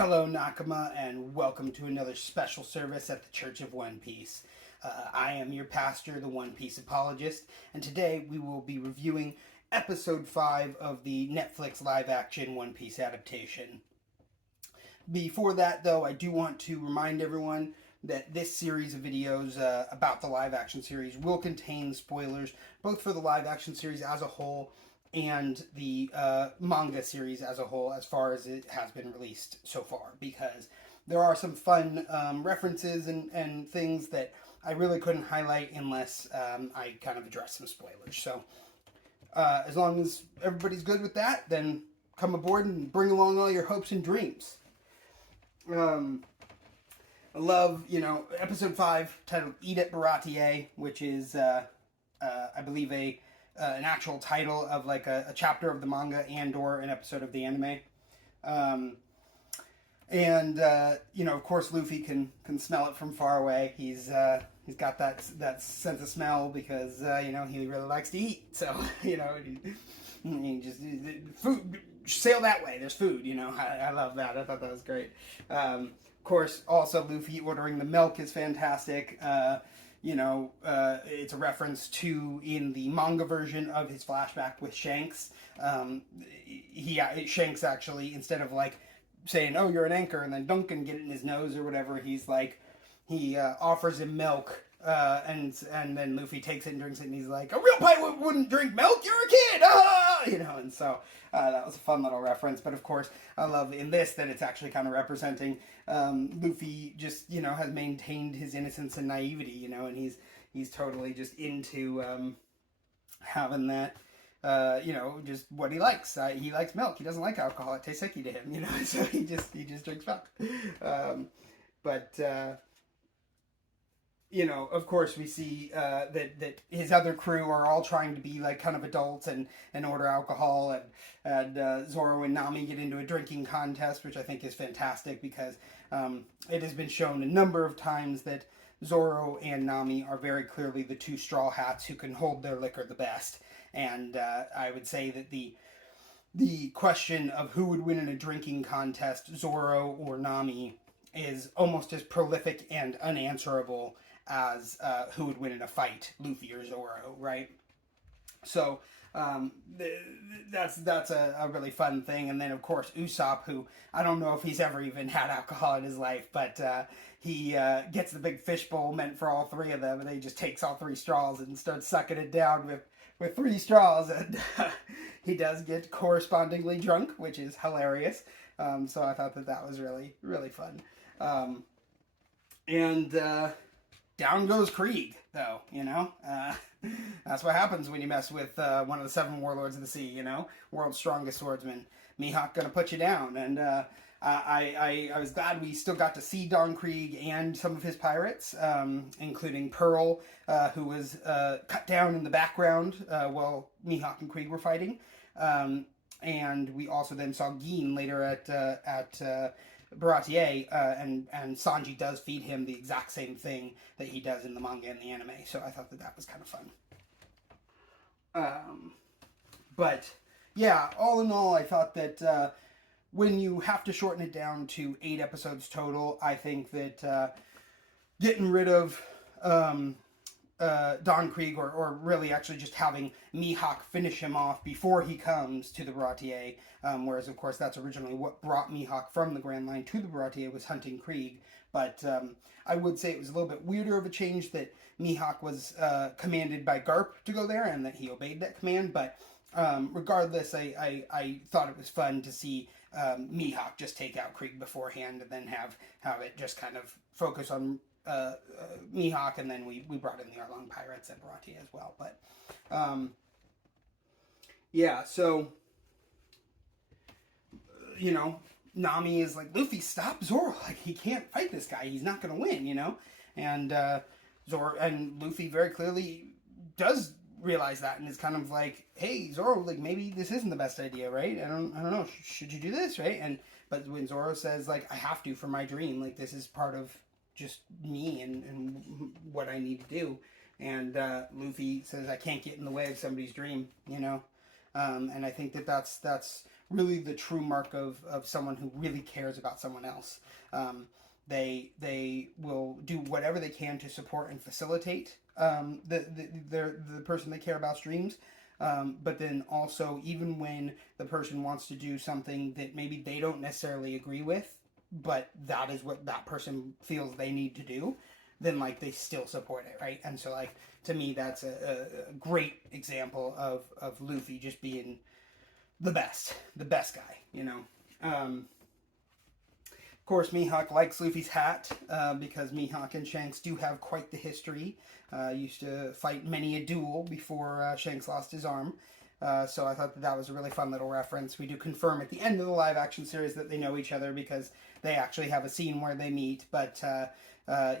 Hello, Nakama, and welcome to another special service at the Church of One Piece. I am your pastor, the One Piece apologist, and today we will be reviewing episode 5 of the Netflix live-action One Piece adaptation. Before that, though, I do want to remind everyone that this series of videos about the live-action series will contain spoilers, both for the live-action series as a whole and the manga series as a whole, as far as it has been released so far, because there are some fun references and things that I really couldn't highlight unless I kind of address some spoilers. So as long as everybody's good with that, then come aboard and bring along all your hopes and dreams. I love, episode 5 titled Eat at Baratie, which is, I believe, an actual title of like a chapter of the manga and or an episode of the anime. Of course, Luffy can smell it from far away. He's got that sense of smell because he really likes to eat. So he just food, sail that way. There's food. I love that. I thought that was great. Of course, also Luffy ordering the milk is fantastic. It's a reference to, in the manga version of his flashback with Shanks, Shanks actually, instead of like saying, "Oh, you're an anchor," and then Duncan get it in his nose or whatever, he offers him milk, and then Luffy takes it and drinks it, and he's like, "A real pirate wouldn't drink milk, you're a kid!" And so that was a fun little reference. But of course, I love in this that it's actually kind of representing Luffy just, has maintained his innocence and naivety, and he's totally just into having that, just what he likes. He likes milk. He doesn't like alcohol. It tastes icky to him, so he just drinks milk. Of course, we see that his other crew are all trying to be like kind of adults and order alcohol, and Zoro and Nami get into a drinking contest, which I think is fantastic because it has been shown a number of times that Zoro and Nami are very clearly the two straw hats who can hold their liquor the best. And I would say that the question of who would win in a drinking contest, Zoro or Nami, is almost as prolific and unanswerable as who would win in a fight, Luffy or Zoro, right? So that's a really fun thing. And then of course Usopp, who I don't know if he's ever even had alcohol in his life, but he gets the big fishbowl meant for all three of them, and he just takes all three straws and starts sucking it down with three straws, and he does get correspondingly drunk, which is hilarious. So I thought that was really, really fun. Down goes Krieg, though, that's what happens when you mess with one of the 7 warlords of the sea, world's strongest swordsman. Mihawk gonna put you down, and I was glad we still got to see Don Krieg and some of his pirates, including Pearl, who was cut down in the background while Mihawk and Krieg were fighting, and we also then saw Gin later at Baratie, and Sanji does feed him the exact same thing that he does in the manga and the anime, so I thought that was kind of fun. But yeah, all in all, I thought that when you have to shorten it down to 8 episodes total, I think that getting rid of Don Krieg, or really actually just having Mihawk finish him off before he comes to the Baratie, whereas of course that's originally what brought Mihawk from the Grand Line to the Baratie, was hunting Krieg. But I would say it was a little bit weirder of a change that Mihawk was commanded by Garp to go there and that he obeyed that command. But regardless, I thought it was fun to see Mihawk just take out Krieg beforehand, and then have it just kind of focus on Mihawk, and then we brought in the Arlong Pirates at Baratie as well. But so Nami is like, "Luffy, stop Zoro! Like, he can't fight this guy. He's not gonna win." And Zoro and Luffy very clearly does realize that, and is kind of like, "Hey, Zoro, like, maybe this isn't the best idea, right? I don't know. Should you do this, right?" But when Zoro says, like, "I have to for my dream. Like, this is part of just me and what I need to do," and Luffy says, "I can't get in the way of somebody's dream," and I think that's really the true mark of someone who really cares about someone else. They will do whatever they can to support and facilitate the person they care about's dreams. But then also, even when the person wants to do something that maybe they don't necessarily agree with, but that is what that person feels they need to do, then like they still support it, right? And so like to me, that's a great example of Luffy just being the best guy, you know. Of course, Mihawk likes Luffy's hat because Mihawk and Shanks do have quite the history. Used to fight many a duel before Shanks lost his arm. So I thought that was a really fun little reference. We do confirm at the end of the live action series that they know each other because they actually have a scene where they meet. But,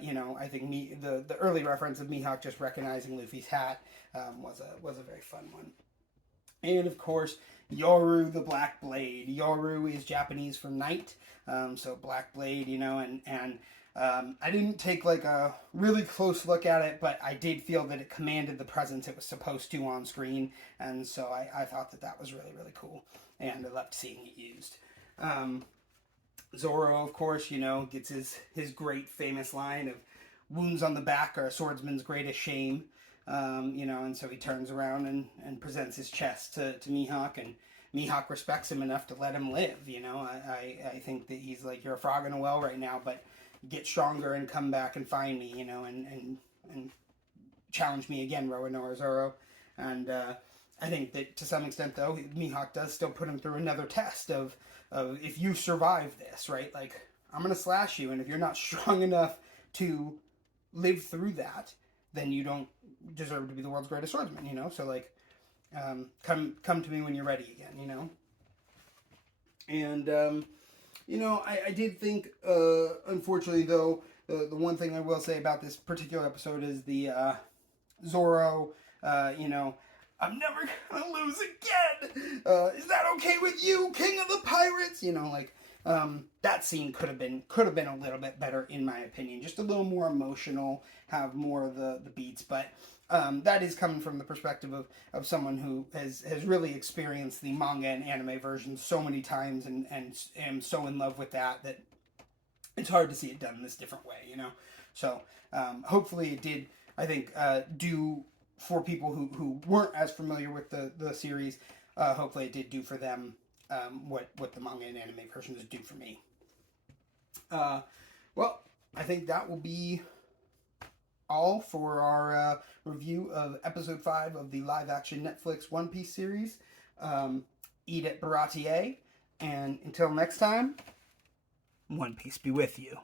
you know, I think the early reference of Mihawk just recognizing Luffy's hat was a very fun one. And of course, Yoru the Black Blade. Yoru is Japanese for knight, so Black Blade, you know, and I didn't take like a really close look at it, but I did feel that it commanded the presence it was supposed to on screen, and so I thought that was really, really cool, and I loved seeing it used. Zoro, of course, you know, gets his great famous line of wounds on the back are a swordsman's greatest shame. You know, and so he turns around and presents his chest to Mihawk, and Mihawk respects him enough to let him live, you know. I think that he's like, you're a frog in a well right now, but get stronger and come back and find me, you know, and challenge me again, Roanoa Zoro. And I think that to some extent, though, Mihawk does still put him through another test of if you survive this, right? Like, I'm going to slash you, and if you're not strong enough to live through that, then you don't deserve to be the world's greatest swordsman, you know? So, like, come to me when you're ready again, you know? And, you know, I did think, unfortunately, though, the one thing I will say about this particular episode is the Zoro, you know, I'm never gonna lose again! Is that okay with you, King of the Pirates? You know, like, that scene could have been a little bit better, in my opinion. Just a little more emotional, have more of the beats, but that is coming from the perspective of someone who has really experienced the manga and anime versions so many times and am so in love with that it's hard to see it done in this different way, you know? So hopefully it did, I think, do for people who weren't as familiar with the series, hopefully it did do for them what the manga and anime versions do for me. Well, I think that will be all for our review of episode 5 of the live-action Netflix One Piece series. Eat at Baratie, and until next time, One Piece be with you.